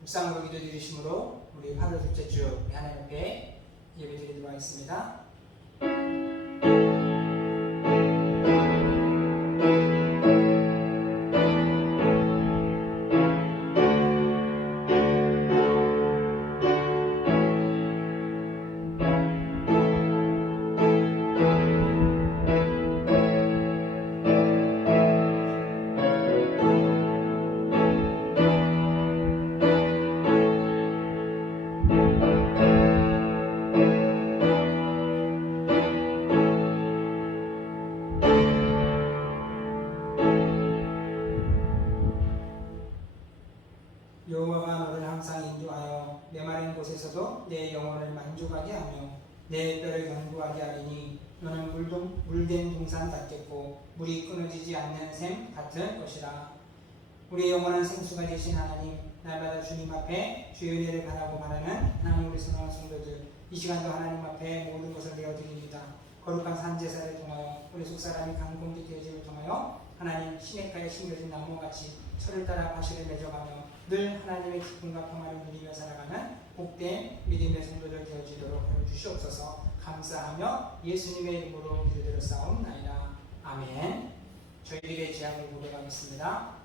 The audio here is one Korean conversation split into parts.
묵상으로 기도드리심으로 우리 8월 둘째 주 하나님 앞에 예배드리도록 하겠습니다. 여호와가 너를 항상 인도하여 메마른 곳에서도 내 영혼을 만족하게 하며 내 뼈를 견고하게 하리니 너는 물된 동산 같겠고 물이 끊어지지 않는 샘 같을 것이라. 우리 영원한 생수가 되신 하나님, 날마다 주님 앞에 주의 은혜를 바라고 말하는 하나님 우리 사랑하는 성도들, 이 시간도 하나님 앞에 모든 것을 내어드립니다. 거룩한 산제사를 통하여 우리 속사람이 강공기 되어짐을 통하여 하나님 시냇가에 심겨진 나무같이 철을 따라 바실을 맺어가며 늘 하나님의 기쁨과 평화를 누리며 살아가는 복된 믿음의 성도들 되어지도록 하여 주시옵소서. 감사하며 예수님의 이름으로 기도드렸사옵나이다. 아멘. 저희들의 제약을 고백하겠습니다.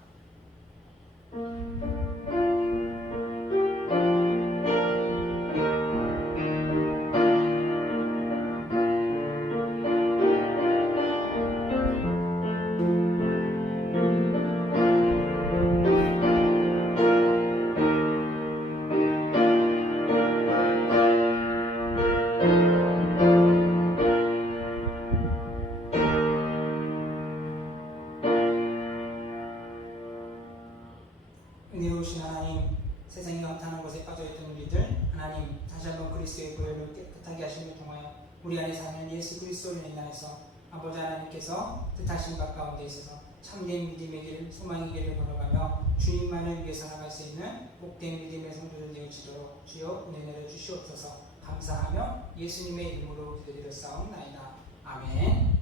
은혜로우신 하나님, 세상이 감탄한 것에 빠져있던 우리들, 하나님 다시 한번 그리스도의 보혈을 깨끗하게 하심을 통하여 우리 안에 사는 예수 그리스도를 인하여서 아버지 하나님께서 뜻하신 바 가운데 있어서 참된 믿음의 길, 소망의 길을 걸어가며 주님만을 위해 살아갈 수 있는 복된 믿음의 성도들 되어지도록 주여 은혜 내려 주시옵소서. 감사하며 예수님의 이름으로 기도드렸사옵나이다. 아멘.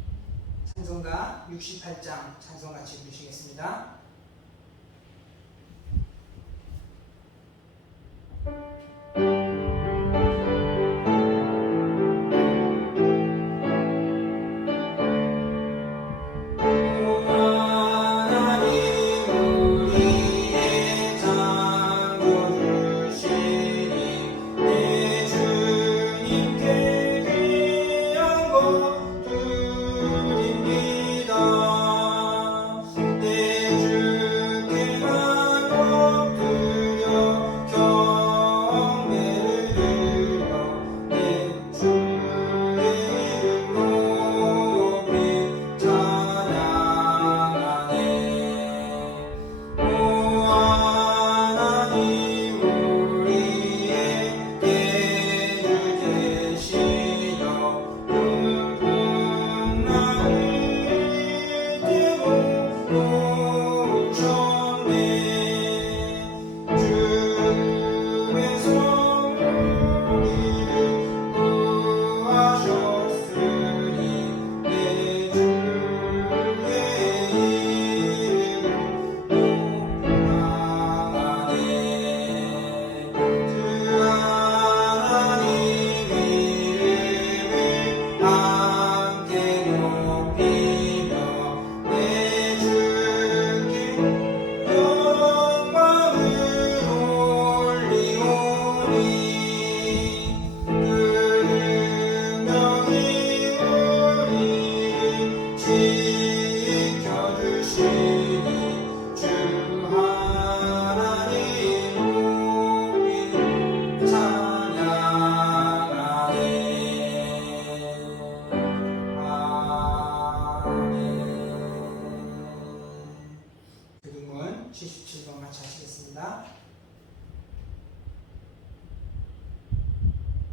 찬송가 68장 찬송 같이 부르시겠습니다.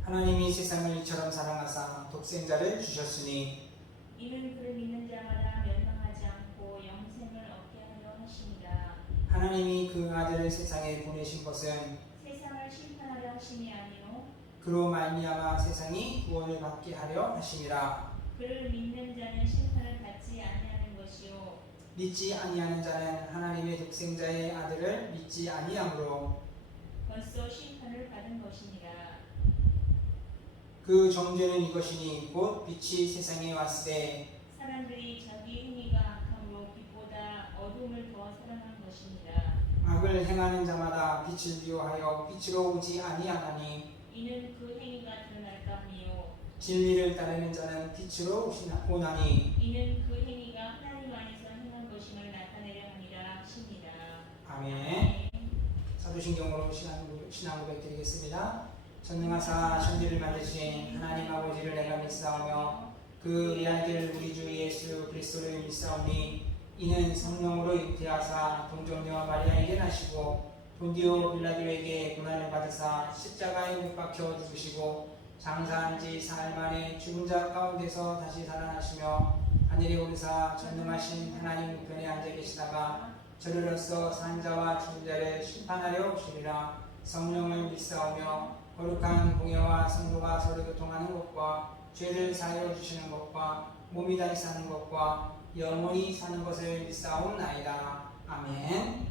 하나님이 세상을 이처럼 사랑하사 독생자를 주셨으니 이는 그를 믿는 자마다 멸망하지 않고 영생을 얻게 하려 하심이라. 하나님이 그 아들을 세상에 보내신 것은 세상을 심판하려 하심이 아니요 그로 말미암아 세상이 구원을 받게 하려 하심이라. 그를 믿는 자는 심판을 받지 아니하는 것이요 믿지 아니하는 자는 하나님의 독생자의 아들을 믿지 아니하므로 벌써 심판을 받은 것이니라. 그 정죄는 이것이니 곧 빛이 세상에 왔을 때 사람들이 자기 행위가 악함으로 빛보다 어둠을 더 사랑한 것이니라. 악을 행하는 자마다 빛을 미워하여 빛으로 오지 아니하나니 이는 그 행위가 드러날까 하니요. 진리를 따르는 자는 빛으로 오나니 이는 그 행위가 하나님 안에서 행한 것임을 나타내려 함이라 하십니다. 아멘. 사도신경으로 신앙 고백 드리겠습니다. 전능하사 천지를 만드신 하나님 아버지를 내가 믿사오며 그 위아들 우리 주 예수 그리스도를 믿사오니 이는 성령으로 잉태하사 동정녀 마리아에게 나시고 본디오 빌라도에게 고난을 받으사 십자가에 못 박혀 죽으시고 장사한 지 사흘 만에 죽은 자 가운데서 다시 살아나시며 하늘에 오르사 전능하신 하나님 우편에 앉아 계시다가 저리로서 산 자와 죽은 자를 심판하려 오시리라. 성령을 믿사오며 거룩한 공예와 성도가 서로 교통하는 것과 죄를 사하여 주시는 것과 몸이 다시 사는 것과 영원히 사는 것을 믿사옵나이다. 아멘.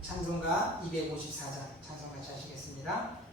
찬송가 254장 찬송 같이 하시겠습니다.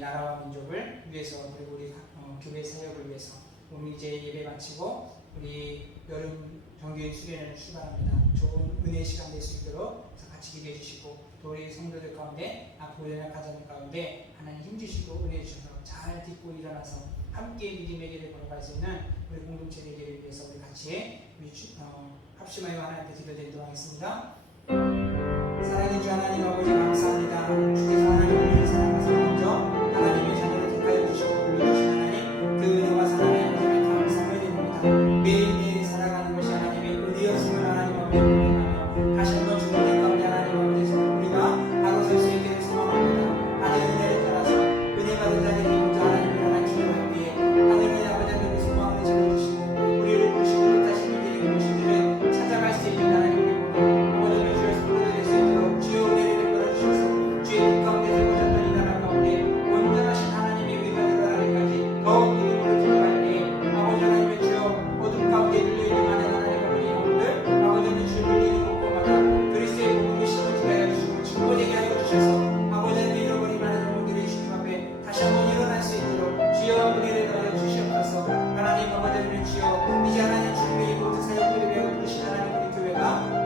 나라와 민족을 위해서 그리고 우리 교회 사역을 위해서 오늘 이제 예배 마치고 우리 여름 정규인 수련회를 출발합니다. 좋은 은혜 시간 될 수 있도록 같이 기도해 주시고 또 우리 성도들 가운데 앞으로 연약한 자들 가운데 하나님 힘주시고 은혜 주시고 딛고 일어나서 함께 믿음의 길을 걸어갈 수 있는 우리 공동체 되기를 위해서 우리 같이 합심하여 하나님께 기도드리도록 하겠습니다. 사랑의 주 하나님 아버지 감사합니다. 주께서 하나님을 사랑하사 먼저 하나님의 자녀를 택하여 주시고 불러주신 하나님 그 은혜와 사랑에 하나님의 감사를 드립니다. 매일매일 살아가는 것이 하나님의 은혜였음을 하나님 아버지 고백하며 다시 한번 주님의 가운데 하나님 아버지 우리가 바로 설 수 있기를 소망합니다. 하늘 은혜를 따라서 은혜 받은 자들이 먼저 하나님을 하나 주님 함께 하늘의 아버지 하나님의 소망을 지켜주시고 우리를 부르시고 뜻하신 일들이 무엇인지를 찾아갈 수 있는 하나님의 아버지의 주에서 불러드릴 수 있도록 주여 은혜를 베풀어 주셔서 주의 뜻 가운데 세워졌던 이 나라 가운데 온전하신 하나님의 의가 드러나기까지 더욱 믿음으로 들어갈 때에 아버지 하나님의 주여 어둠 가운데 눌려있는 많은 하나님 아버지 영혼들 아버지는 주를 불리는 곳마다 그리스도의 복음을 심어지게 하여 주시고 증거되게 하여 주셔서 아버지 하나님의 잃어버린 많은 영혼들이 주님 앞에 다시 한번 일어날 수 있도록 주여 은혜를 더하여 주시옵소서. 하나님 아버지 하나님 주여 이제 하나님 주님의 이곳 사역들을 배워 부르신 하나님 우리 교회가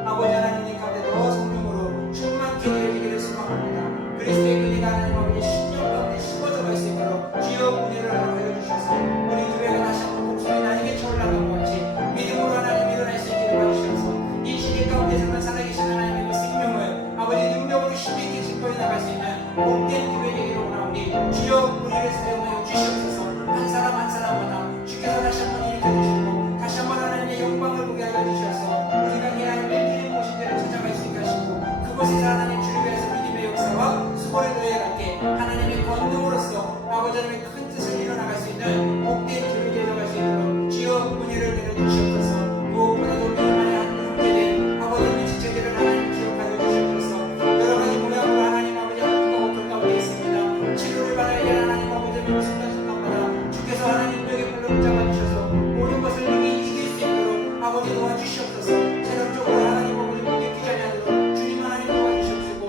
아버지 하나님 가운데 더 성령으로 충만케 되어지기를 소망합니다. 그리스도의 은혜가 하나님 아버지 심령 가운데 심어져 갈 수 있도록 주여 은혜를 하여 주셔서 우리 교회가 다시 한번 목소리 나에게 올라간 것 같이 믿음으로 하나님 일어날 수 있기를 도와주셔서 이 시대 가운데 정말 살아계신 하나님의 그 생명을 아버지 능력으로 힘있게 짚어져 나갈 수 있는 복된 교회 되기를 원하오니 주여 우리를 사용하여 주시옵소서. 한 사람 한 사람마다 주께서 다시 한번 일으켜주시고 다시 한번 하나님의 영광을 보게 하여 주셔서 우리가 이 하나님의 드린 곳인 데를 찾아갈 수 있게 하시고 그곳에서 하나님 주를 위해서 믿음의 역사와 수고를 더해갈게 하나님의 권능으로서 아버지 하나님의 큰 뜻을 이뤄나갈 수 있는 복된 교회 되어갈 수 있도록 주여 은혜를 내려주시옵소서. 무엇보다도 우리만의 한 형제된 아버지 하나님의 지체들을 하나님 기억하여 주시옵소서. 여러 가지 모양으로 하나님 아버지 아픔과 고통 가운데 있습니다. 치료를 받아야 될 하나님 아버지 하나님의 순간순간마다 주께서 하나님 벽에 불러 붙잡아 주셔서 모든 것을 능히 이길 수 있도록 아버지 도와주시옵소서. 체력적으로 하나님 아버지 느끼지 않도록 주님 하나님 도와주시옵시고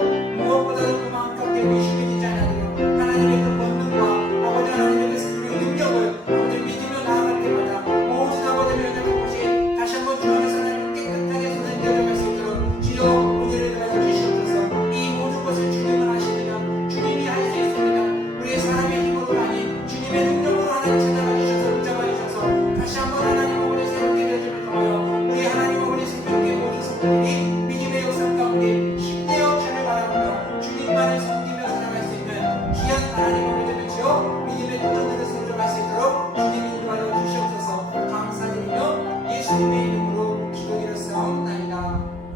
무엇보다도 그 마음 가운데 의심해지지 않도록 하나님의 그 권능과 아버지 하나님의 그 능력을 아버지 믿으며 나아갈 때마다 모든 아버지 하나님의 것이 다시 한번 주 안에서 하나님 깨끗하게 손을 내려갈 수 있도록 주여 은혜를 더하여 주시옵소서. 이 모든 것을 주님은 하시느냐 주님이 할 수 있습니다. 우리의 사람의 힘으로 아닌 주님의 능력으로 하나님 찾아가 주셔서 붙잡아 주셔서 다시 한번 하나님 아버지 새롭게 되어지는 통하여 우리 하나님 아버지 생명의 모든 성도들이 믿음의 역사 가운데 힘내어 주를 바라보며 주님만을 섬기며 살아갈 수 있는 귀한 하나님 아버지를 주여 믿음의 도전들을 세워갈 수 있도록 주님이 인도하여 주시옵소서. 감사드리며 예수님의 이름으로 기도드렸사옵나이다.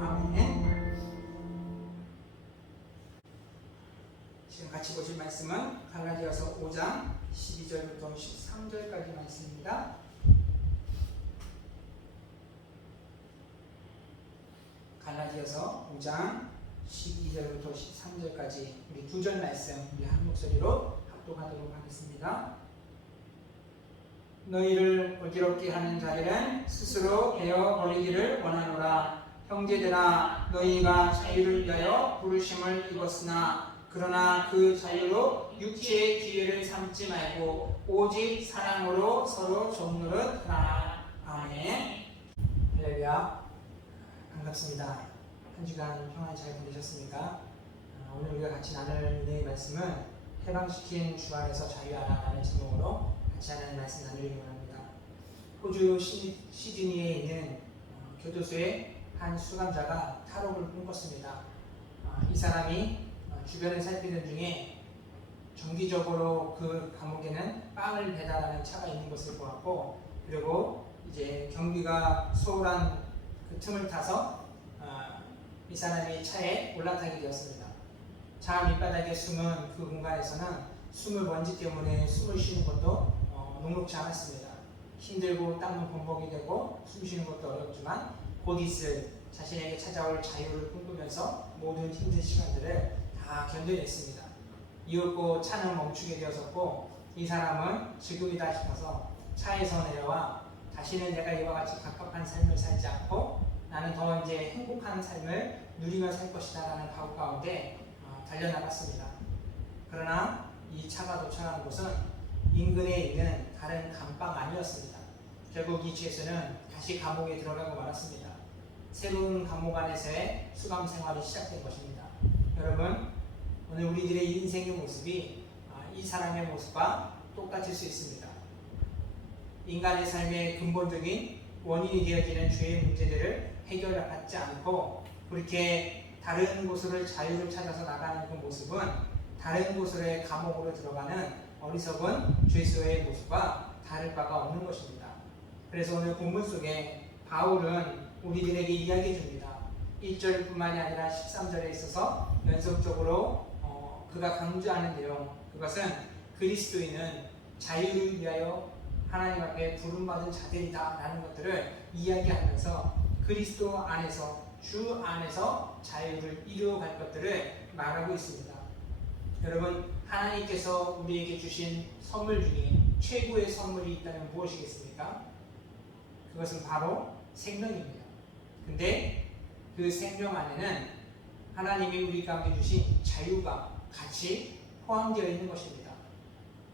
아멘. 지금 같이 보실 말씀은 갈라디아서 5장 12절부터 13절까지 말씀입니다. 갈라디아서 5장 12절부터 13절까지 우리 9절 말씀 우리 한 목소리로 합독하도록 하겠습니다. 너희를 어지럽게 하는 자들은 스스로 베어 버리기를 원하노라. 형제들아 너희가 자유를 위하여 부르심을 입었으나 그러나 그 자유로 육체의 기회를 삼지 말고 오직 사랑으로 서로 돕노릇 하라. 아멘. 할렐루야. 반갑습니다. 한 주간 평안히 잘 보내셨습니까? 오늘 우리가 같이 나눌 은혜의 말씀은 해방시킨 주 안에서 자유하라라는 제목으로 같이 하나님 말씀 나누기를 원합니다. 호주 시드니에 있는 교도소의 한 수감자가 탈옥을 꿈꿨습니다. 이 사람이 주변을 살피는 중에 정기적으로 그 감옥에는 빵을 배달하는 차가 있는 것을 보았고 그리고 이제 경비가 소홀한 그 틈을 타서 이 사람이 차에 올라타게 되었습니다. 차 밑바닥에 숨은 그 공간에서는 숨을 먼지 때문에 숨을 쉬는 것도 녹록지 않았습니다. 힘들고 땀은 범벅이 되고 숨 쉬는 것도 어렵지만 곧 있을 자신에게 찾아올 자유를 꿈꾸면서 모든 힘든 시간들을 다 견뎌냈습니다. 이윽고 차는 멈추게 되었었고 이 사람은 지금이다 싶어서 차에서 내려와 다시는 내가 이와 같이 갑갑한 삶을 살지 않고 나는 더 이제 행복한 삶을 누리며 살 것이다 라는 각오 가운데 달려나갔습니다. 그러나 이 차가 도착한 곳은 인근에 있는 다른 감방 아니었습니다. 결국 이 죄수는 다시 감옥에 들어가고 말았습니다. 새로운 감옥 안에서의 수감 생활이 시작된 것입니다. 여러분, 오늘 우리들의 인생의 모습이 이 사람의 모습과 똑같을 수 있습니다. 인간의 삶의 근본적인 원인이 되어지는 죄의 문제들을 해결받지 않고 그렇게 다른 곳으로 자유를 찾아서 나가는 그 모습은 다른 곳으로의 감옥으로 들어가는 어리석은 죄수의 모습과 다를 바가 없는 것입니다. 그래서 오늘 본문 속에 바울은 우리들에게 이야기해 줍니다. 1절뿐만이 아니라 13절에 있어서 연속적으로 그가 강조하는 내용, 그것은 그리스도인은 자유를 위하여 하나님 앞에 부름받은 자들이다 라는 것들을 이야기하면서 그리스도 안에서 주 안에서 자유를 이루어갈 것들을 말하고 있습니다. 여러분, 하나님께서 우리에게 주신 선물 중에 최고의 선물이 있다면 무엇이겠습니까? 그것은 바로 생명입니다. 근데 그 생명 안에는 하나님이 우리 가운데 주신 자유가 같이 포함되어 있는 것입니다.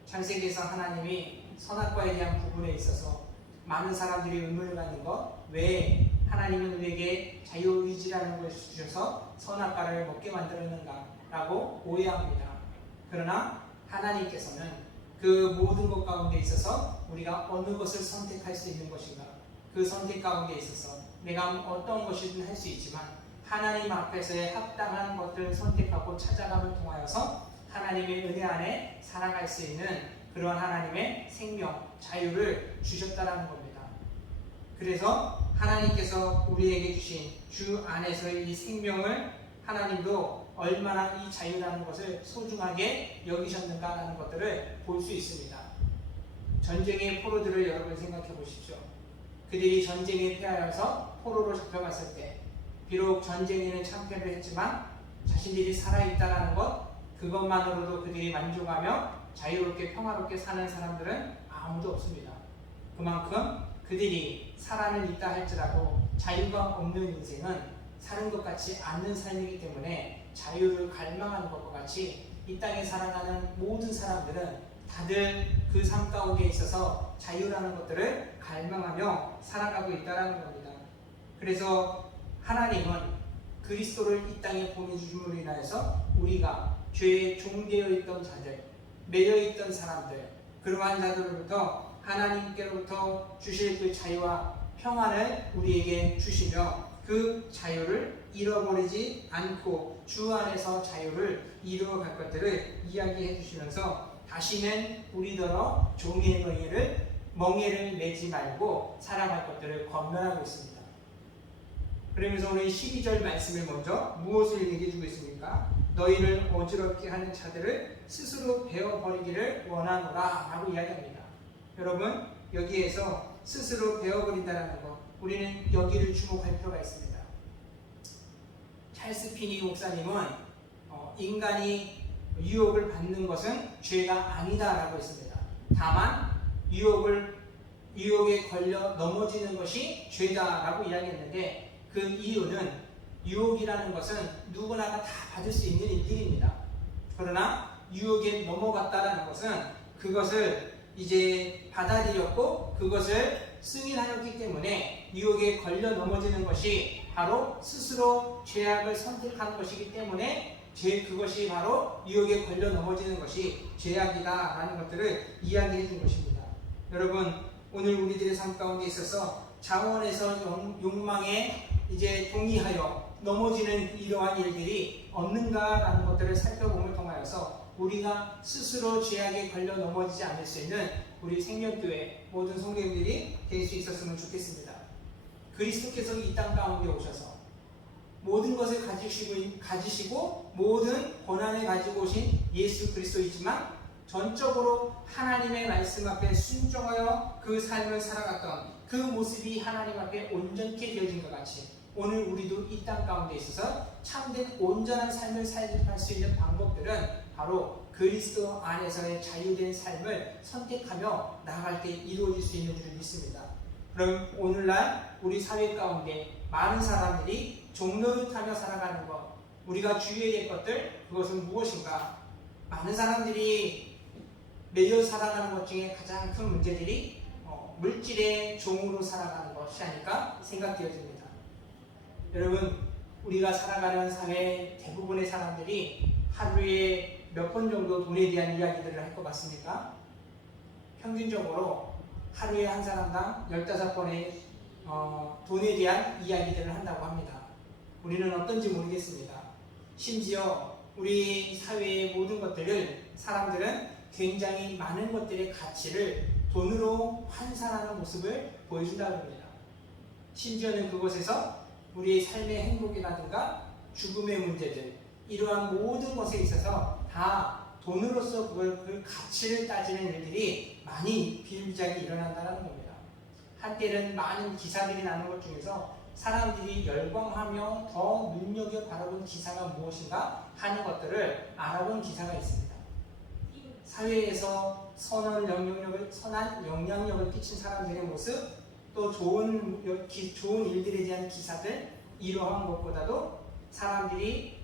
창세기에서 하나님이 선악과에 대한 부분에 있어서 많은 사람들이 의문을 갖는 것, 왜 하나님은 우리에게 자유의지라는 것을 주셔서 선악과를 먹게 만들었는가 라고 오해합니다. 그러나 하나님께서는 그 모든 것 가운데 있어서 우리가 어느 것을 선택할 수 있는 것인가, 그 선택 가운데 있어서 내가 어떤 것이든 할 수 있지만 하나님 앞에서의 합당한 것들을 선택하고 찾아감을 통하여서 하나님의 은혜 안에 살아갈 수 있는 그러한 하나님의 생명, 자유를 주셨다라는 겁니다. 그래서 하나님께서 우리에게 주신 주 안에서의 이 생명을 하나님도 얼마나 이 자유라는 것을 소중하게 여기셨는가라는 것들을 볼 수 있습니다. 전쟁의 포로들을 여러분 생각해 보십시오. 그들이 전쟁에 패하여서 포로로 잡혀갔을 때 비록 전쟁에는 참패를 했지만 자신들이 살아있다는 것, 그것만으로도 그들이 만족하며 자유롭게 평화롭게 사는 사람들은 아무도 없습니다. 그만큼 그들이 살아는 있다 할지라도 자유가 없는 인생은 사는 것 같지 않는 삶이기 때문에 자유를 갈망하는 것과 같이 이 땅에 살아가는 모든 사람들은 다들 그 삶 가운데 있어서 자유라는 것들을 갈망하며 살아가고 있다는 겁니다. 그래서 하나님은 그리스도를 이 땅에 보내주심으로 인하여서 우리가 죄에 종되어 있던 자들, 매여 있던 사람들, 그러한 자들로부터 하나님께로부터 주실 그 자유와 평안을 우리에게 주시며 그 자유를 잃어버리지 않고 주 안에서 자유를 이루어갈 것들을 이야기해 주시면서 다시는 우리더러 종의 멍에를 매지 말고 살아갈 것들을 권면하고 있습니다. 그러면서 오늘 12절 말씀을 먼저 무엇을 얘기해 주고 있습니까? 너희를 어지럽게 하는 자들을 스스로 베어버리기를 원하노라 라고 이야기합니다. 여러분, 여기에서 스스로 베어버린다는 것, 우리는 여기를 주목할 필요가 있습니다. 찰스 피니 목사님은 인간이 유혹을 받는 것은 죄가 아니다라고 했습니다. 다만 유혹에 걸려 넘어지는 것이 죄다라고 이야기했는데, 그 이유는 유혹이라는 것은 누구나가 다 받을 수 있는 일입니다. 그러나 유혹에 넘어갔다라는 것은 그것을 이제 받아들였고 그것을 승인하였기 때문에 유혹에 걸려 넘어지는 것이 바로 스스로 죄악을 선택하는 것이기 때문에 그것이 바로 유혹에 걸려 넘어지는 것이 죄악이다라는 것들을 이야기해 준 것입니다. 여러분, 오늘 우리들의 삶 가운데 있어서 자원에서 욕망에 이제 동의하여 넘어지는 이러한 일들이 없는가라는 것들을 살펴봄을 통하여서 우리가 스스로 죄악에 걸려 넘어지지 않을 수 있는 우리 생명교회 모든 성도님들이 될 수 있었으면 좋겠습니다. 그리스도께서 이 땅 가운데 오셔서 모든 것을 가지시고 모든 권한을 가지고 오신 예수 그리스도이지만 전적으로 하나님의 말씀 앞에 순종하여 그 삶을 살아갔던 그 모습이 하나님 앞에 온전케 되어진 것 같이 오늘 우리도 이 땅 가운데 있어서 참된 온전한 삶을 살할 수 있는 방법들은 바로 그리스도 안에서의 자유된 삶을 선택하며 나아갈 때 이루어질 수 있는 줄 믿습니다. 그럼 오늘날 우리 사회 가운데 많은 사람들이 종노릇하며 살아가는 것, 우리가 주의해야 될 것들, 그것은 무엇인가? 많은 사람들이 매여 살아가는 것 중에 가장 큰 문제들이 물질의 종으로 살아가는 것이 아닐까 생각되어집니다. 여러분, 우리가 살아가는 사회 대부분의 사람들이 하루에 몇 번 정도 돈에 대한 이야기들을 할 것 같습니까? 평균적으로 하루에 한 사람당 15번의 돈에 대한 이야기들을 한다고 합니다. 우리는 어떤지 모르겠습니다. 심지어 우리 사회의 모든 것들을 사람들은 굉장히 많은 것들의 가치를 돈으로 환산하는 모습을 보여준다고 합니다. 심지어는 그곳에서 우리의 삶의 행복이라든가 죽음의 문제들, 이러한 모든 것에 있어서 다 돈으로서 그 가치를 따지는 일들이 많이 비일비재하게 일어난다는 겁니다. 한때는 많은 기사들이 나는 것 중에서 사람들이 열광하며 더 눈여겨 바라본 기사가 무엇인가 하는 것들을 알아본 기사가 있습니다. 사회에서 선한 영향력을 끼친 사람들의 모습, 또 좋은 일들에 대한 기사들, 이러한 것보다도 사람들이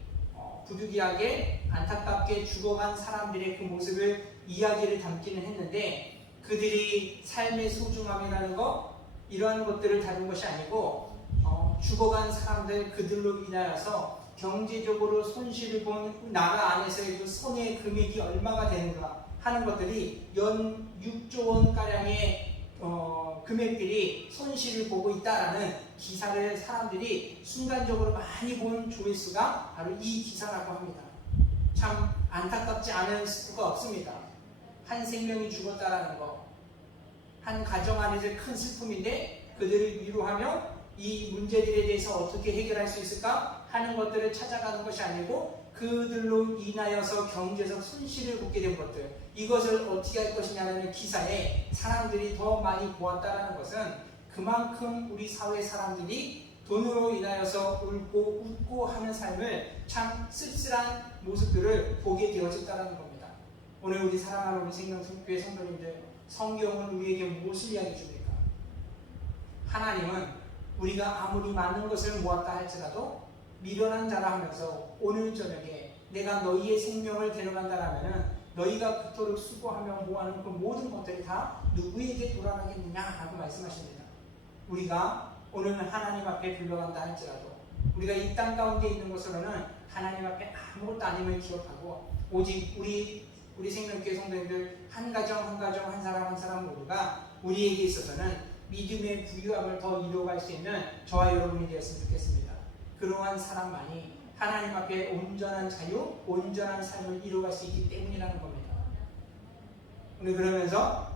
부득이하게 안타깝게 죽어간 사람들의 그 모습을 이야기를 담기는 했는데, 그들이 삶의 소중함이라는 것, 이러한 것들을 다룬 것이 아니고 죽어간 사람들, 그들로 인하여서 경제적으로 손실을 본 나라 안에서의 그 손해 금액이 얼마가 되는가 하는 것들이 연 6조 원가량의 금액들이 손실을 보고 있다라는 기사를 사람들이 순간적으로 많이 본 조회수가 바로 이 기사라고 합니다. 참 안타깝지 않을 수가 없습니다. 한 생명이 죽었다라는 것, 한 가정 안에서 큰 슬픔인데 그들을 위로하며 이 문제들에 대해서 어떻게 해결할 수 있을까 하는 것들을 찾아가는 것이 아니고, 그들로 인하여서 경제적 손실을 보게 된 것들, 이것을 어떻게 할 것이냐는 기사에 사람들이 더 많이 보았다는 것은 그만큼 우리 사회 사람들이 돈으로 인하여서 울고 웃고 하는 삶을 참 쓸쓸한 모습들을 보게 되어졌다는 겁니다. 오늘 우리 사랑하는 우리 생명교회 성도님들, 성경은 우리에게 무엇을 이야기해 줍니까? 하나님은 우리가 아무리 많은 것을 모았다 할지라도 미련한 자라 하면서 오늘 저녁에 내가 너희의 생명을 데려간다라면은 너희가 그토록 수고하며 모아놓은 그 모든 것들이 다 누구에게 돌아가겠느냐 라고 말씀하십니다. 우리가 오늘 하나님 앞에 불러간다 할지라도 우리가 이 땅 가운데 있는 것으로는 하나님 앞에 아무것도 아님을 기억하고, 오직 우리 생명교회 성도님들 한 가정 한 가정, 한 사람 한 사람 모두가 우리에게 있어서는 믿음의 부유함을 더 이루어갈 수 있는 저와 여러분이 되었으면 좋겠습니다. 그러한 사람만이 하나님 앞에 온전한 자유, 온전한 삶을 이루어갈 수 있기 때문이라는 겁니다. 오늘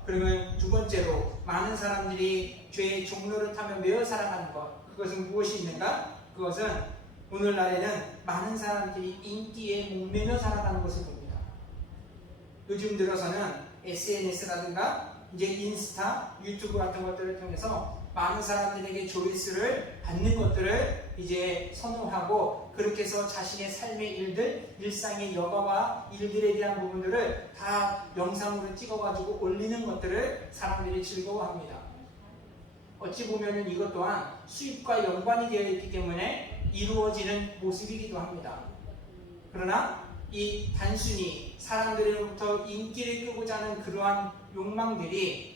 그러면 두 번째로, 많은 사람들이 죄의 종로를 타며 매어 살아가는 것, 그것은 무엇이 있는가? 그것은 오늘날에는 많은 사람들이 인기에 목매며 살아가는 것을 봅니다. 요즘 들어서는 SNS라든가 이제 인스타, 유튜브 같은 것들을 통해서 많은 사람들에게 조회수를 받는 것들을 이제 선호하고, 그렇게 해서 자신의 삶의 일들, 일상의 여가와 일들에 대한 부분들을 다 영상으로 찍어가지고 올리는 것들을 사람들이 즐거워합니다. 어찌 보면은 이것 또한 수입과 연관이 되어 있기 때문에 이루어지는 모습이기도 합니다. 그러나 이 단순히 사람들로부터 인기를 끄고자 하는 그러한 욕망들이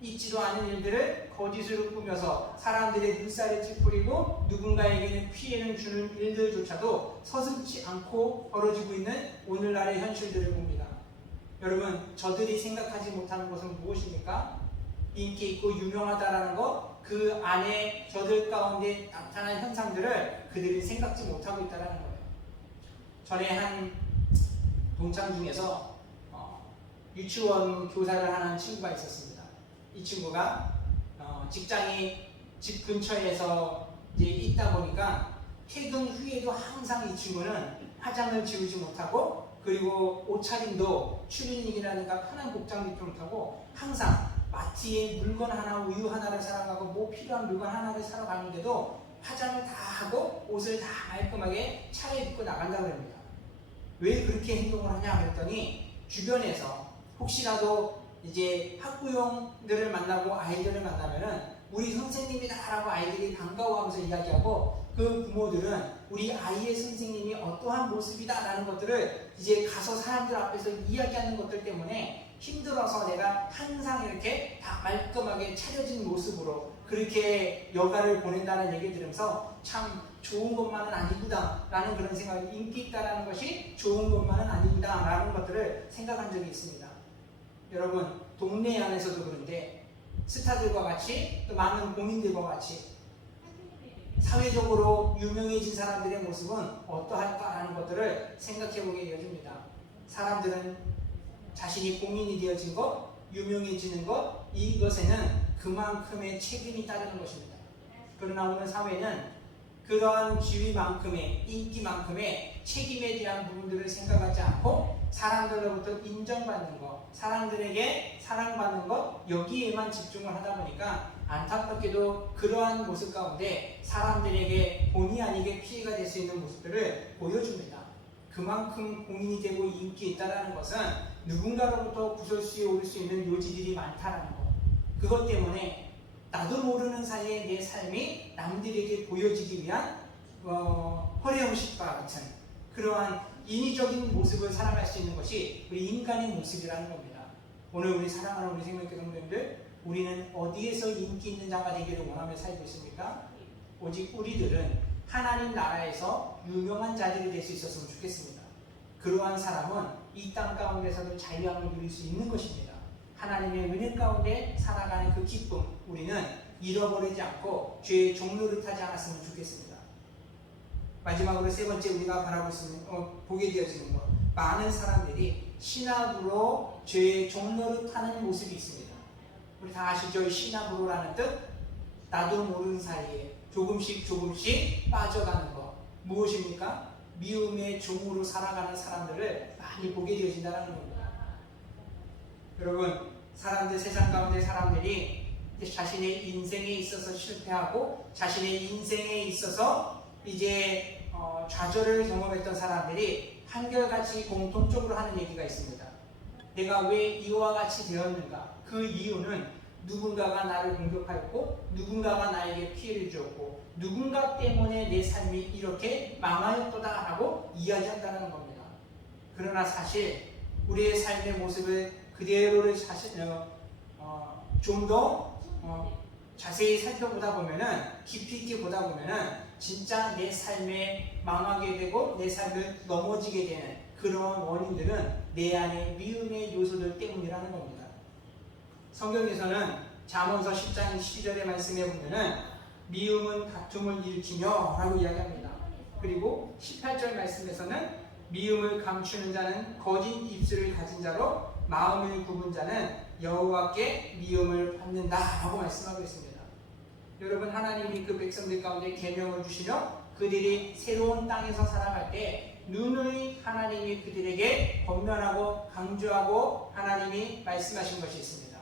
있지도 않은 일들을 거짓으로 꾸며서 사람들의 눈살을 찌푸리고 누군가에게는 피해를 주는 일들조차도 서슴지 않고 벌어지고 있는 오늘날의 현실들을 봅니다. 여러분, 저들이 생각하지 못하는 것은 무엇입니까? 인기 있고 유명하다라는 것, 그 안에 저들 가운데 나타난 현상들을 그들이 생각지 못하고 있다는 거예요. 전에 한 동창 중에서 유치원 교사를 하는 친구가 있었습니다. 이 친구가 직장이 집 근처에서 이제 있다 보니까 퇴근 후에도 항상 이 친구는 화장을 지우지 못하고, 그리고 옷차림도 추리닝이라든가 편한 복장 입지 못하고 항상 마트에 물건 하나, 우유 하나를 사러 가고 뭐 필요한 물건 하나를 사러 가는데도 화장을 다 하고 옷을 다 깔끔하게 차려입고 나간다고 합니다. 왜 그렇게 행동을 하냐 그랬더니, 주변에서 혹시라도 이제 학부형들을 만나고 아이들을 만나면은 우리 선생님이다라고 아이들이 반가워하면서 이야기하고, 그 부모들은 우리 아이의 선생님이 어떠한 모습이다라는 것들을 이제 가서 사람들 앞에서 이야기하는 것들 때문에 힘들어서 내가 항상 이렇게 다 말끔하게 차려진 모습으로 그렇게 여가를 보낸다는 얘기 들으면서 참 좋은 것만은 아니구나 라는 그런 생각이, 인기 있다라는 것이 좋은 것만은 아니구나 라는 것들을 생각한 적이 있습니다. 여러분 동네 안에서도 그런데 스타들과 같이 또 많은 공인들과 같이 사회적으로 유명해진 사람들의 모습은 어떠할까라는 것들을 생각해 보게 되어집니다. 사람들은 자신이 공인이 되어진 것, 유명해지는 것, 이것에는 그만큼의 책임이 따르는 것입니다. 그러나 오늘 사회는 그러한 지위만큼의 인기만큼의 책임에 대한 부분들을 생각하지 않고 사람들로부터 인정받는 것, 사람들에게 사랑받는 것, 여기에만 집중을 하다 보니까 안타깝게도 그러한 모습 가운데 사람들에게 본의 아니게 피해가 될 수 있는 모습들을 보여줍니다. 그만큼 공인이 되고 인기 있다는 것은 누군가로부터 구설수에 오를 수 있는 요지들이 많다는 것. 그것 때문에 나도 모르는 사이에 내 삶이 남들에게 보여지기 위한 허례형식과 같은 그러한 인위적인 모습을 살아갈 수 있는 것이 우리 인간의 모습이라는 겁니다. 오늘 우리 사랑하는 우리 생명교회 성도님들, 우리는 어디에서 인기 있는 자가 되기를 원하며 살고 있습니까? 오직 우리들은 하나님 나라에서 유명한 자들이 될 수 있었으면 좋겠습니다. 그러한 사람은 이 땅 가운데서도 자유함을 누릴 수 있는 것입니다. 하나님의 은혜 가운데 살아가는 그 기쁨, 우리는 잃어버리지 않고 죄의 종로를 타지 않았으면 좋겠습니다. 마지막으로 세 번째 우리가 보게 되어지는 것, 많은 사람들이 신압으로 죄의 종로를 타는 모습이 있습니다. 우리 다 아시죠? 신압으로라는 뜻, 나도 모르는 사이에 조금씩 빠져가는 것. 무엇입니까? 미움의 종으로 살아가는 사람들을 많이 보게 되어진다는 겁니다. 여러분, 세상 가운데 사람들이 자신의 인생에 있어서 실패하고 자신의 인생에 있어서 이제 좌절을 경험했던 사람들이 한결같이 공통적으로 하는 얘기가 있습니다. 내가 왜 이와 같이 되었는가? 그 이유는 누군가가 나를 공격하였고 누군가가 나에게 피해를 주었고 누군가 때문에 내 삶이 이렇게 망하였도다 라고 이야기한다는 겁니다. 그러나 사실 우리의 삶의 모습을 그대로를 좀 더 자세히 살펴보다 보면은, 깊이 있게 보다 보면은 진짜 내 삶에 망하게 되고 내 삶을 넘어지게 되는 그런 원인들은 내 안에 미움의 요소들 때문이라는 겁니다. 성경에서는 잠언서 10장 12절의 말씀에 보면은 미움은 다툼을 일으키며 라고 이야기합니다. 그리고 18절 말씀에서는 미움을 감추는 자는 거짓 입술을 가진 자로 마음을 굽은 자는 여호와께 미움을 받는다 라고 말씀하고 있습니다. 여러분, 하나님이 그 백성들 가운데 계명을 주시며 그들이 새로운 땅에서 살아갈 때 누누이 하나님이 그들에게 권면하고 강조하고 하나님이 말씀하신 것이 있습니다.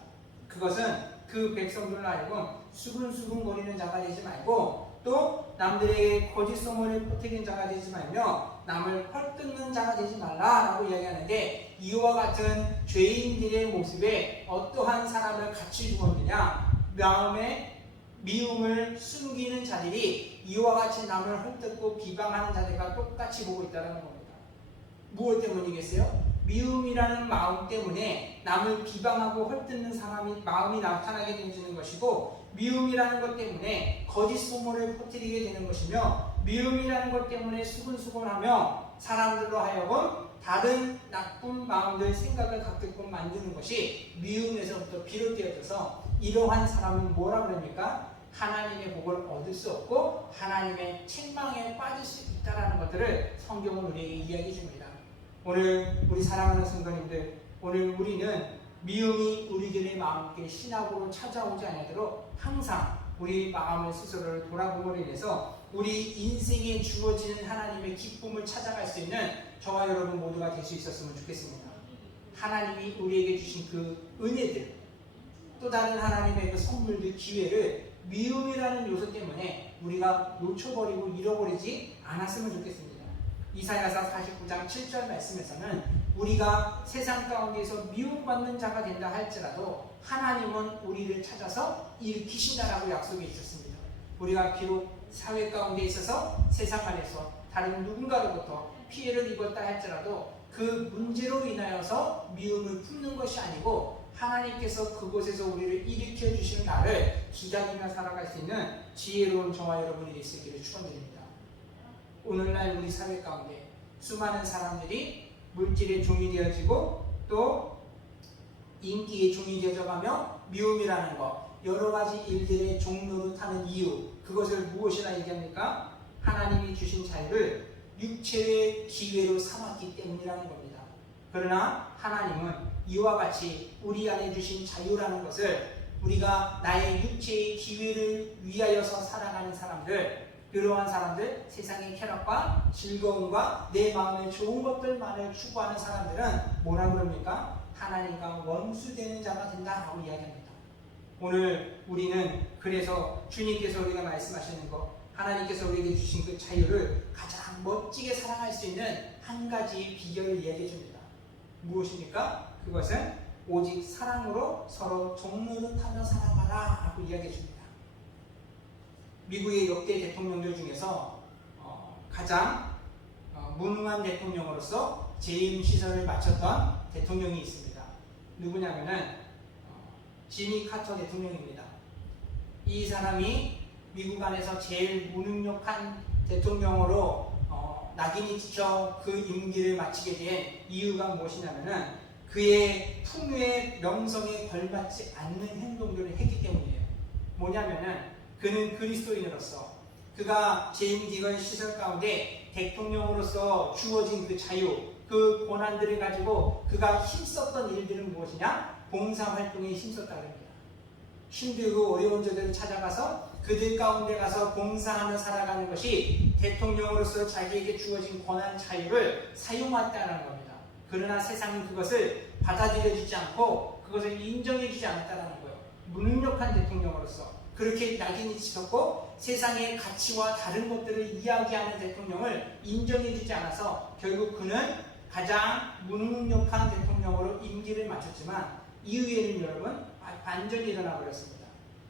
그것은 그 백성들로 하여금 수근수근거리는 자가 되지 말고 또 남들에게 거짓 소문을 퍼뜨리는 자가 되지 말며 남을 헐뜯는 자가 되지 말라라고 이야기하는데, 이와 같은 죄인들의 모습에 어떠한 사람을 같이 두었느냐? 마음에 미움을 숨기는 자들이 이와 같이 남을 헐뜯고 비방하는 자들과 똑같이 보고 있다는 겁니다. 무엇 때문이겠어요? 미움이라는 마음 때문에 남을 비방하고 헐뜯는 사람이 마음이 나타나게 되는 것이고, 미움이라는 것 때문에 거짓 소문을 퍼뜨리게 되는 것이며, 미움이라는 것 때문에 수근수근하며 사람들로 하여금 다른 나쁜 마음들, 생각을 갖게끔 만드는 것이 미움에서부터 비롯되어져서, 이러한 사람은 뭐라 그럽니까? 하나님의 복을 얻을 수 없고 하나님의 책망에 빠질 수 있다는 것들을 성경은 우리에게 이야기해 줍니다. 오늘 우리 사랑하는 성도님들, 오늘 우리는 미움이 우리들의 마음께 신학으로 찾아오지 않도록 항상 우리 마음의 스스로를 돌아보므로 인해서 우리 인생에 주어지는 하나님의 기쁨을 찾아갈 수 있는 저와 여러분 모두가 될 수 있었으면 좋겠습니다. 하나님이 우리에게 주신 그 은혜들, 또 다른 하나님의 그 선물들, 기회를 미움이라는 요소 때문에 우리가 놓쳐버리고 잃어버리지 않았으면 좋겠습니다. 이사야서 49장 7절 말씀에서는 우리가 세상 가운데서 미움받는 자가 된다 할지라도 하나님은 우리를 찾아서 일으키신다라고 약속해 주셨습니다. 우리가 비록 사회 가운데 있어서 세상 안에서 다른 누군가로부터 피해를 입었다 할지라도 그 문제로 인하여서 미움을 품는 것이 아니고 하나님께서 그곳에서 우리를 일으켜 주시는 날을 기다리며 살아갈 수 있는 지혜로운 저와 여러분이 될 수 있기를 축원드립니다. 오늘날 우리 사회 가운데 수많은 사람들이 물질의 종이 되어지고 또 인기의 종이 되어가며 미움이라는 것, 여러 가지 일들의 종로를 타는 이유, 그것을 무엇이라 얘기합니까? 하나님이 주신 자유를 육체의 기회로 삼았기 때문이라는 겁니다. 그러나 하나님은 이와 같이 우리 안에 주신 자유라는 것을 우리가 나의 육체의 기회를 위하여서 살아가는 사람들, 그러한 사람들, 세상의 쾌락과 즐거움과 내 마음의 좋은 것들만을 추구하는 사람들은 뭐라 그럽니까? 하나님과 원수되는 자가 된다라고 이야기합니다. 오늘 우리는 그래서 주님께서 우리가 말씀하시는 것, 하나님께서 우리에게 주신 그 자유를 가장 멋지게 사랑할 수 있는 한 가지 비결을 이야기해 줍니다. 무엇입니까? 그것은 오직 사랑으로 서로 종노릇하며 살아가라 라고 이야기해 줍니다. 미국의 역대 대통령들 중에서 가장 무능한 대통령으로서 재임 시설을 마쳤던 대통령이 있습니다. 누구냐면은 지미 카터 대통령입니다. 이 사람이 미국 안에서 제일 무능력한 대통령으로 낙인이 찍혀 그 임기를 마치게 된 이유가 무엇이냐면은 그의 풍요의 명성에 걸맞지 않는 행동들을 했기 때문이에요. 뭐냐면은 그는 그리스도인으로서 그가 재임 기간 시설 가운데 대통령으로서 주어진 그 자유, 그 권한들을 가지고 그가 힘썼던 일들은 무엇이냐? 봉사활동에 힘썼다고 합니다. 힘들고 어려운 자들을 찾아가서 그들 가운데 가서 봉사하며 살아가는 것이 대통령으로서 자기에게 주어진 권한 자유를 사용했다는 겁니다. 그러나 세상은 그것을 받아들여주지 않고 그것을 인정해주지 않았다는 거예요. 무능력한 대통령으로서 그렇게 낙인이 찍혔고 세상의 가치와 다른 것들을 이야기하는 대통령을 인정해주지 않아서 결국 그는 가장 무능력한 대통령으로 임기를 마쳤지만 이후에는 여러분 반전이 일어나 버렸습니다.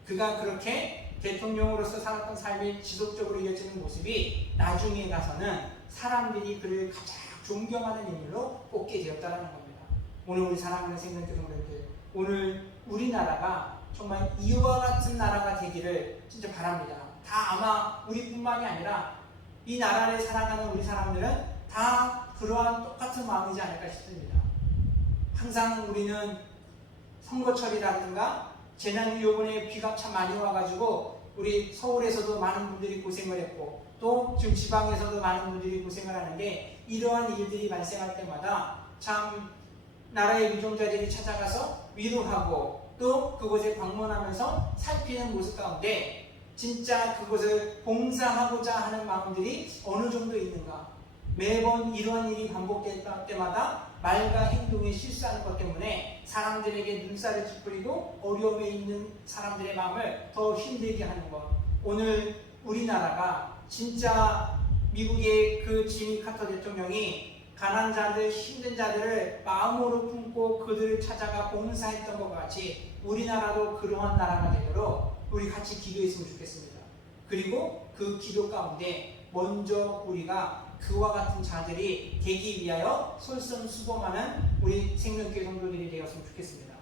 그가 그렇게 대통령으로서 살았던 삶이 지속적으로 이어지는 모습이 나중에 가서는 사람들이 그를 가장 존경하는 인물로 뽑게 되었다는 겁니다. 오늘 우리 사랑하는 생명교동들, 오늘 우리나라가 정말 이와 같은 나라가 되기를 진짜 바랍니다. 다 아마 우리뿐만이 아니라 이 나라를 살아가는 우리 사람들은 다 그러한 똑같은 마음이지 않을까 싶습니다. 항상 우리는 선거철이라든가 재난 요번에 비가 참 많이 와가지고 우리 서울에서도 많은 분들이 고생을 했고 또 지금 지방에서도 많은 분들이 고생을 하는데 이러한 일들이 발생할 때마다 참 나라의 위종자들이 찾아가서 위로하고 또 그곳에 방문하면서 살피는 모습 가운데 진짜 그곳을 봉사하고자 하는 마음들이 어느 정도 있는가? 매번 이러한 일이 반복될 때마다 말과 행동에 실수하는 것 때문에 사람들에게 눈살을 찌푸리고 어려움에 있는 사람들의 마음을 더 힘들게 하는 것. 오늘 우리나라가 진짜 미국의 그 지미 카터 대통령이 가난한 자들, 힘든 자들을 마음으로 품고 그들을 찾아가 봉사했던 것 같이 우리나라도 그러한 나라가 되도록 우리 같이 기도했으면 좋겠습니다. 그리고 그 기도 가운데 먼저 우리가 그와 같은 자들이 되기 위하여 솔선수범하는 우리 생명교회 성도들이 되었으면 좋겠습니다.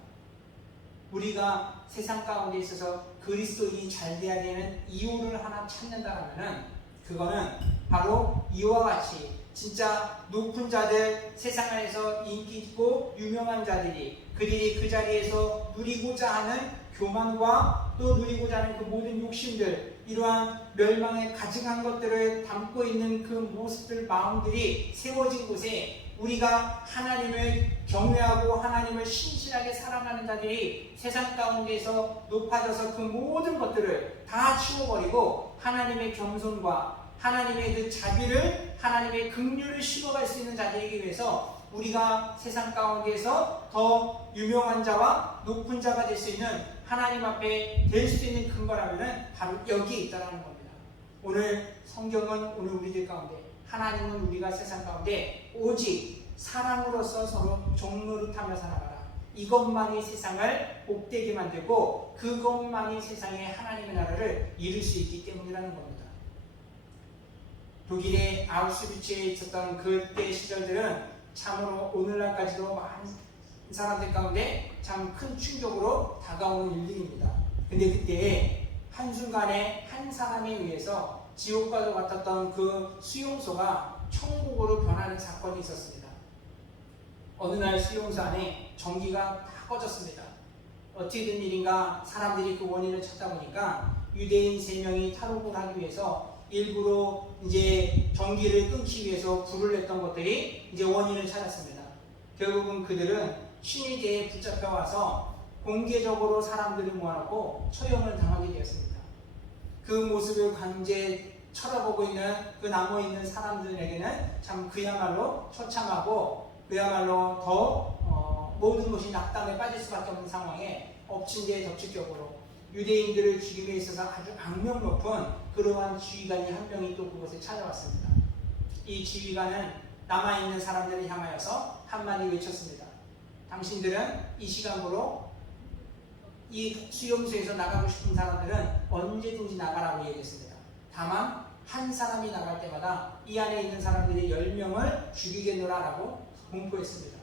우리가 세상 가운데 있어서 그리스도인이 잘 돼야 되는 이유를 하나 찾는다면 그거는 바로 이와 같이 진짜 높은 자들, 세상 안에서 인기 있고 유명한 자들이 그들이 그 자리에서 누리고자 하는 교만과 또 누리고자 하는 그 모든 욕심들, 이러한 멸망에 가증한 것들을 담고 있는 그 모습들, 마음들이 세워진 곳에 우리가 하나님을 경외하고 하나님을 신실하게 사랑하는 자들이 세상 가운데서 높아져서 그 모든 것들을 다 치워버리고 하나님의 겸손과 하나님의 그 자비를, 하나님의 긍휼을 실어갈 수 있는 자들이기 위해서 우리가 세상 가운데에서 더 유명한 자와 높은 자가 될 수 있는 하나님 앞에 될 수 있는 근거라면 바로 여기에 있다는 겁니다. 오늘 성경은 오늘 우리들 가운데 하나님은 우리가 세상 가운데 오직 사랑으로서 서로 종노릇하며 살아가라. 이것만이 세상을 복되게 만들고 그것만이 세상에 하나님의 나라를 이룰 수 있기 때문이라는 겁니다. 독일의 아우슈비츠에 있었던 그때 시절들은 참으로 오늘날까지도 많은 사람들 가운데 참 큰 충격으로 다가오는 일들입니다. 근데 그때 한순간에 한 사람에 의해서 지옥과도 같았던 그 수용소가 천국으로 변하는 사건이 있었습니다. 어느 날 수용소 안에 전기가 다 꺼졌습니다. 어떻게 된 일인가 사람들이 그 원인을 찾다 보니까 유대인 3명이 탈옥을 하기 위해서 일부러 이제 전기를 끊기 위해서 불을 냈던 것들이 이제 원인을 찾았습니다. 결국은 그들은 신의계에 붙잡혀 와서 공개적으로 사람들을 모아놓고 처형을 당하게 되었습니다. 그 모습을 관제 쳐다보고 있는 그 나무에 있는 사람들에게는 참 그야말로 처참하고 그야말로 더 모든 것이 낙담에 빠질 수밖에 없는 상황에 엎친 데 덮칠 격으로 유대인들을 죽임에 있어서 아주 악명 높은 그러한 지휘관이 한 명이 또 그곳에 찾아왔습니다. 이 지휘관은 남아있는 사람들을 향하여서 한마디 외쳤습니다. 당신들은 이 시간으로 이 수용소에서 나가고 싶은 사람들은 언제든지 나가라고 얘기했습니다. 다만 한 사람이 나갈 때마다 이 안에 있는 사람들이 10명을 죽이겠노라라고 공포했습니다.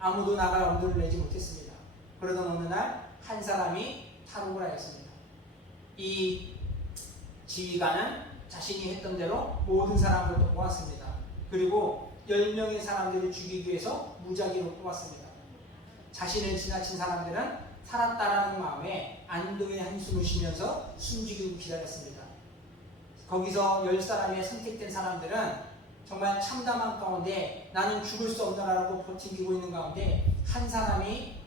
아무도 나갈 엄두를 내지 못했습니다. 그러던 어느 날 한 사람이 탈옥을 하였습니다. 이 지휘관은 자신이 했던 대로 모든 사람을 또 모았습니다. 그리고 10명의 사람들을 죽이기 위해서 무작위로 뽑았습니다. 자신을 지나친 사람들은 살았다라는 마음에 안도의 한숨을 쉬면서 숨죽이고 기다렸습니다. 거기서 10사람의 선택된 사람들은 정말 참담한 가운데 나는 죽을 수 없다라고 버티고 있는 가운데 한 사람이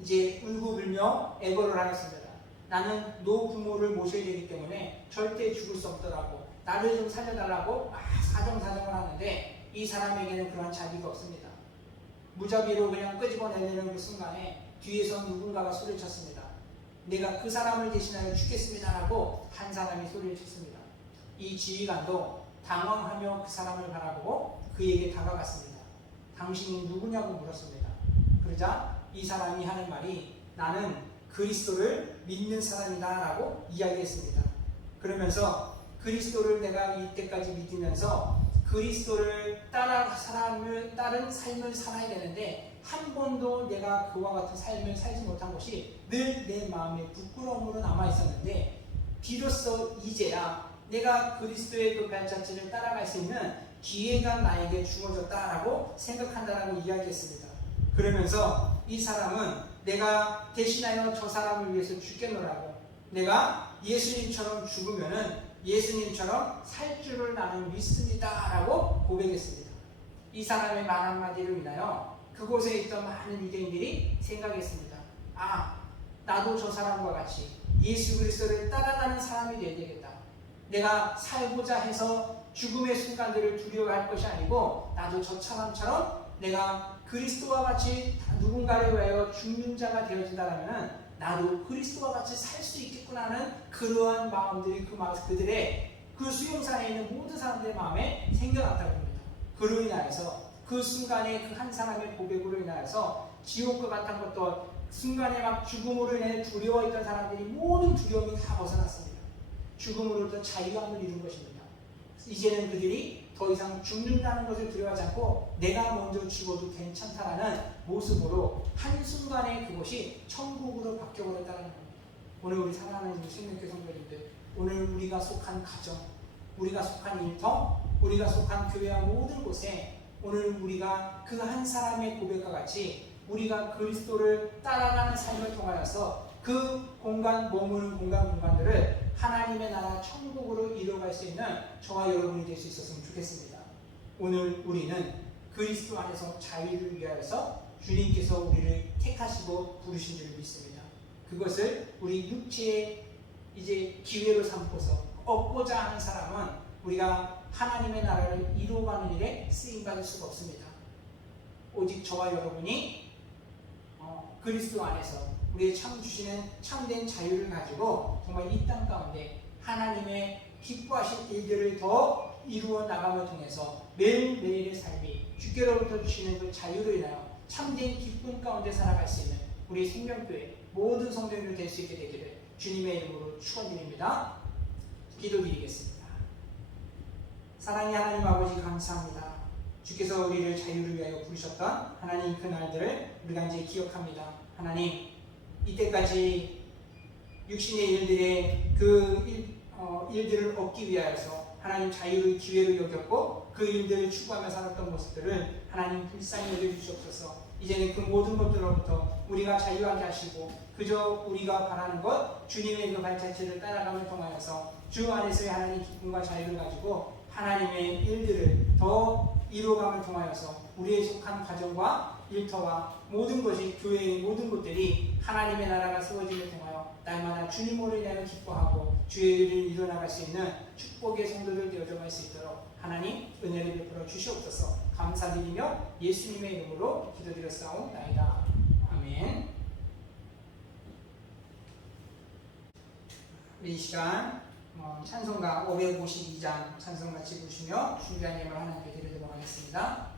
이제 울고불며 애걸을 하였습니다. 나는 노부모를 모셔야 되기 때문에 절대 죽을 수 없더라고. 나를 좀 살려달라고 사정사정을 하는데 이 사람에게는 그런 자비가 없습니다. 무자비로 그냥 끄집어내려는 그 순간에 뒤에서 누군가가 소리를 쳤습니다. 내가 그 사람을 대신하여 죽겠습니다라고 한 사람이 소리를 쳤습니다. 이 지휘관도 당황하며 그 사람을 바라보고 그에게 다가갔습니다. 당신이 누구냐고 물었습니다. 그러자 이 사람이 하는 말이 나는 그리스도를 믿는 사람이다 라고 이야기했습니다. 그러면서 그리스도를 내가 이때까지 믿으면서 그리스도를 따른 삶을 살아야 되는데 한 번도 내가 그와 같은 삶을 살지 못한 것이 늘 내 마음에 부끄러움으로 남아 있었는데 비로소 이제야 내가 그리스도의 그 발자취를 따라갈 수 있는 기회가 나에게 주어졌다라고 생각한다라고 이야기했습니다. 그러면서 이 사람은 내가 대신하여 저 사람을 위해서 죽겠노라고, 내가 예수님처럼 죽으면은 예수님처럼 살 줄을 나는 믿습니다라고 고백했습니다. 이 사람의 말 한마디로 인하여 그곳에 있던 많은 유대인들이 생각했습니다. 나도 저 사람과 같이 예수 그리스도를 따라가는 사람이 되어야 되겠다. 내가 살고자 해서 죽음의 순간들을 두려워할 것이 아니고 나도 저 사람처럼 내가 그리스도와 같이 누군가를 위하여 죽는 자가 되어진다면 나도 그리스도와 같이 살 수 있겠구나 하는 그러한 마음들이 그들의 그 수용사에 있는 모든 사람들의 마음에 생겨났다고 합니다. 그로 인하여서 그 순간에 그 한 사람의 고백으로 인하여서 지옥과 같은 것도 순간에 막 죽음으로 인해 두려워했던 사람들이 모든 두려움이 다 벗어났습니다. 죽음으로부터 자유함을 이룬 것입니다. 이제는 그들이 더 이상 죽는다는 것을 두려워하지 않고 내가 먼저 죽어도 괜찮다라는 모습으로 한순간에 그것이 천국으로 바뀌어버렸다는 겁니다. 오늘 우리 사랑하는 생명교회 성도님들, 오늘 우리가 속한 가정, 우리가 속한 일터, 우리가 속한 교회와 모든 곳에 오늘 우리가 그 한 사람의 고백과 같이 우리가 그리스도를 따라가는 삶을 통하여서 그 머무는 공간들을 하나님의 나라 천국으로 이루어갈 수 있는 저와 여러분이 될 수 있었으면 좋겠습니다. 오늘 우리는 그리스도 안에서 자유를 위하여서 주님께서 우리를 택하시고 부르신 줄 믿습니다. 그것을 우리 육체의 이제 기회로 삼고서 얻고자 하는 사람은 우리가 하나님의 나라를 이루어가는 일에 쓰임받을 수가 없습니다. 오직 저와 여러분이 그리스도 안에서 우리의 참 주시는 참된 자유를 가지고 정말 이 땅 가운데 하나님의 기뻐하신 일들을 더 이루어 나감을 통해서 매일매일의 삶이 주께로부터 주시는 그 자유로 인하여 참된 기쁨 가운데 살아갈 수 있는 우리 생명교회 모든 성도님들 될 수 있게 되기를 주님의 이름으로 축원드립니다. 기도드리겠습니다. 사랑의 하나님 아버지 감사합니다. 주께서 우리를 자유를 위하여 부르셨던 하나님 그 날들을 우리가 이제 기억합니다. 하나님, 이때까지 육신의 일들의 일들을 얻기 위하여서 하나님 자유를 기회로 여겼고 그 일들을 추구하며 살았던 모습들을 하나님 불쌍히 여겨주시옵소서. 이제는 그 모든 것들로부터 우리가 자유하게 하시고 그저 우리가 바라는 것 주님의 그 발자취를 따라가며 통하여서 주 안에서의 하나님 기쁨과 자유를 가지고 하나님의 일들을 더 이루어감을 통하여서 우리의 속한 가정과 일터와 모든 것이 교회의 모든 것들이 하나님의 나라가 세워짐을 통하여 날마다 주님으로 인하여 기뻐하고 주의 일을 이뤄나갈 수 있는 축복의 성도들 되어져갈 수 있도록 하나님 은혜를 베풀어 주시옵소서. 감사드리며 예수님의 이름으로 기도드렸사옵나이다. 아멘. 이 시간 찬송가 552장 찬송 같이 부르시며 준비한 예물 하나님께 드리도록 하겠습니다.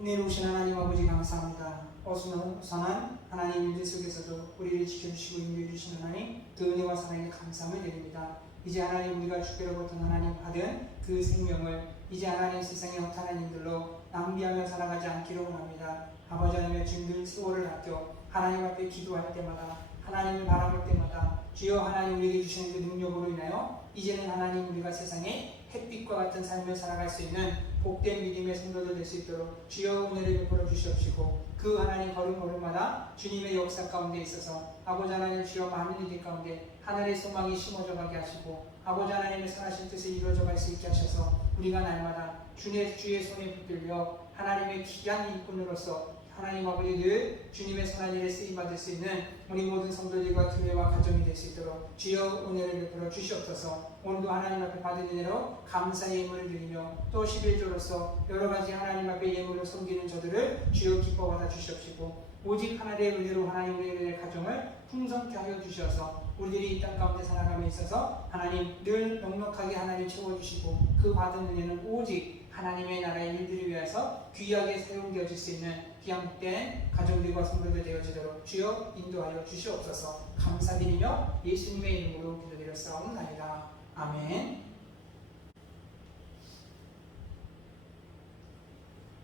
은혜로우신 하나님 아버지 감사합니다. 어수선한 하나님 일들 속에서도 우리를 지켜주시고 인도해주신 하나님 그 은혜와 사랑에 감사함을 드립니다. 이제 하나님 우리가 주께로부터 하나님 받은 그 생명을 이제 하나님 세상의 허탄한 일들로 낭비하며 살아가지 않기로 원합니다. 아버지 하나님의 주님들 세월을 아껴 하나님 앞에 기도할 때마다 하나님을 바라볼 때마다 주여 하나님 우리에게 주시는 그 능력으로 인하여 이제는 하나님 우리가 세상에 햇빛과 같은 삶을 살아갈 수 있는 복된 믿음의 성도들 될 수 있도록 주여 은혜를 베풀어 주시옵시고 그 하나님 걸음걸음마다 주님의 역사 가운데 있어서 아버지 하나님 주여 많은 이들 가운데 하늘의 소망이 심어져 가게 하시고 아버지 하나님의 선하신 뜻이 이루어져 갈 수 있게 하셔서 우리가 날마다 주의 손에 붙들려 하나님의 귀한 일꾼으로서 하나님 아버지 늘 주님의 선한 일에 쓰임받을 수 있는 우리 모든 성도들과 교회와 가정이 될 수 있도록 주여 은혜를 베풀어 주시옵소서. 오늘도 하나님 앞에 받은 은혜로 감사의 예물을 드리며 또 11조로서 여러가지 하나님 앞에 예물을 섬기는 저들을 주여 기뻐 받아 주시옵시고 오직 하나님의 은혜로 하나님 우리의 가정을 풍성케 하여 주셔서 우리들이 이 땅 가운데 살아감에 있어서 하나님 늘 넉넉하게 하나님 채워주시고 그 받은 은혜는 오직 하나님의 나라의 일들을 위해서 귀하게 사용되어질 수 있는 귀한 복된 가정들과 성도들 되어지도록 주여 인도하여 주시옵소서. 감사드리며 예수님의 이름으로 기도드렸사옵나이다. 아멘.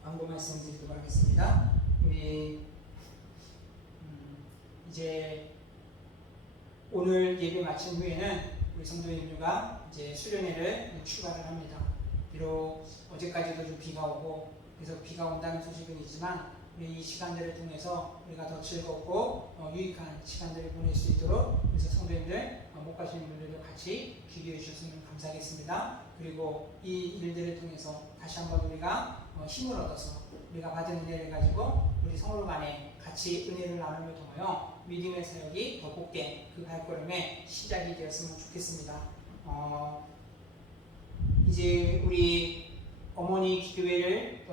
광고 말씀 드리도록 하겠습니다. 우리 이제 오늘 예배 마친 후에는 우리 성도 인류가 이제 수련회를 출발을 합니다. 비록 어제까지도 좀 비가 오고 그래서 비가 온다는 소식은 있지만 우리 이 시간들을 통해서 우리가 더 즐겁고 유익한 시간들을 보낼 수 있도록 그래서 성도님들 못 가시는 분들도 같이 기도해 주셨으면 감사하겠습니다. 그리고 이 일들을 통해서 다시 한번 우리가 힘을 얻어서 우리가 받은 은혜를 가지고 우리 성도 간에 같이 은혜를 나눔을 통하여 믿음의 사역이 더 복된 그 발걸음의 시작이 되었으면 좋겠습니다. 이제 우리 어머니 기도회를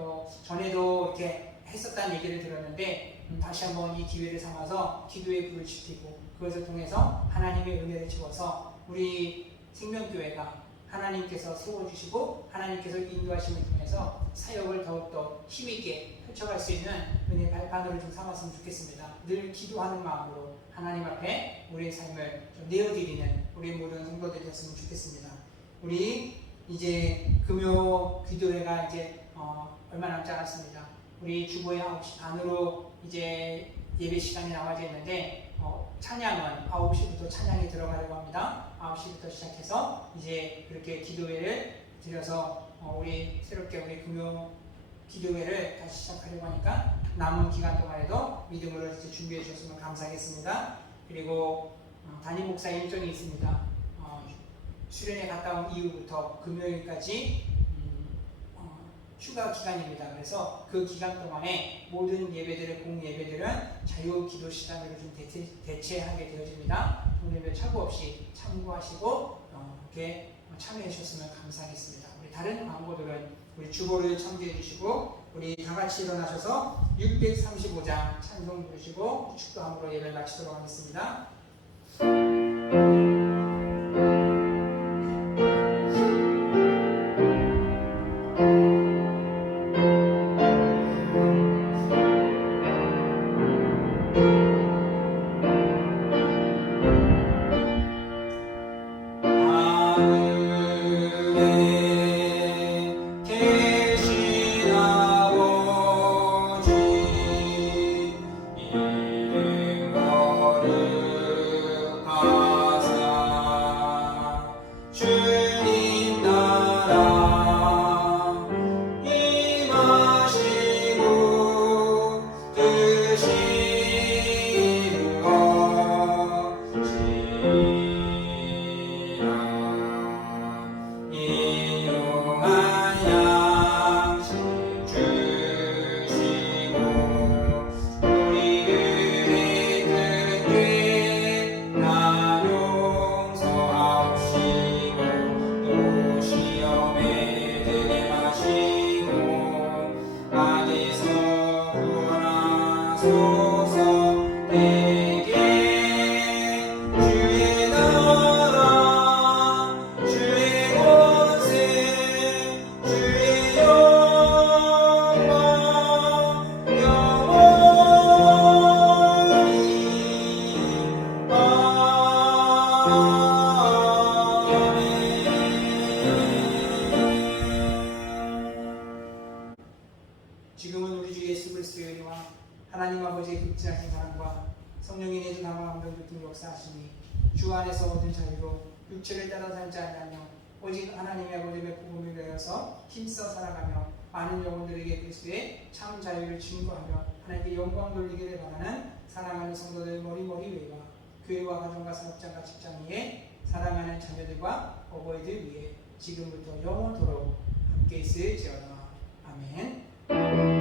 전에도 이렇게 했었다는 얘기를 들었는데 다시 한번 이 기회를 삼아서 기도의 불을 지피고 그것을 통해서 하나님의 은혜를 채워서 우리 생명교회가 하나님께서 세워주시고 하나님께서 인도하심을 통해서 사역을 더욱더 힘있게 펼쳐갈 수 있는 은혜의 발판으로 좀 삼았으면 좋겠습니다. 늘 기도하는 마음으로 하나님 앞에 우리의 삶을 좀 내어드리는 우리 모든 성도들이 됐으면 좋겠습니다. 우리 이제 금요 기도회가 이제 얼마 남지 않았습니다. 우리 주보의 9시 반으로 이제 예배 시간이 나와져 있는데 찬양은 9시부터 찬양이 들어가려고 합니다. 9시부터 시작해서 이제 그렇게 기도회를 드려서 우리 새롭게 우리 금요 기도회를 다시 시작하려고 하니까 남은 기간 동안에도 믿음으로 이제 준비해 주셨으면 감사하겠습니다. 그리고 담임 목사 일정이 있습니다. 수련회 갔다 온 이후부터 금요일까지 휴가 기간입니다. 그래서 그 기간 동안에 모든 예배들의 공예배들은 자유 기도 시간으로 좀 대체하게 되어집니다. 오늘 차고 없이 참고하시고 이렇게 참여해 주셨으면 감사하겠습니다. 우리 다른 광고들은 우리 주보를 참조해 주시고 우리 다 같이 일어나셔서 635장 찬송 부르시고 축도함으로 예배를 마치도록 하겠습니다. 지금은 우리 주 예수 그리스도의 은혜와 하나님 아버지의 극진하신 사랑과 성령의 내주 강화 감동 깊은 역사하시니 주 안에서 얻은 자유로 육체를 따라 살지 아니하며 오직 하나님의 아버지의 복음을 배워서 힘써 살아가며 많은 영혼들에게 그리스도의 참 자유를 증거하며 하나님께 영광 돌리기를 바라는 사랑하는 성도들 머리머리 위에와 교회와 가정과 사업장과 직장 위에 사랑하는 자녀들과 어버이들 위에 지금부터 영원토록 함께 있을지어다. 아멘.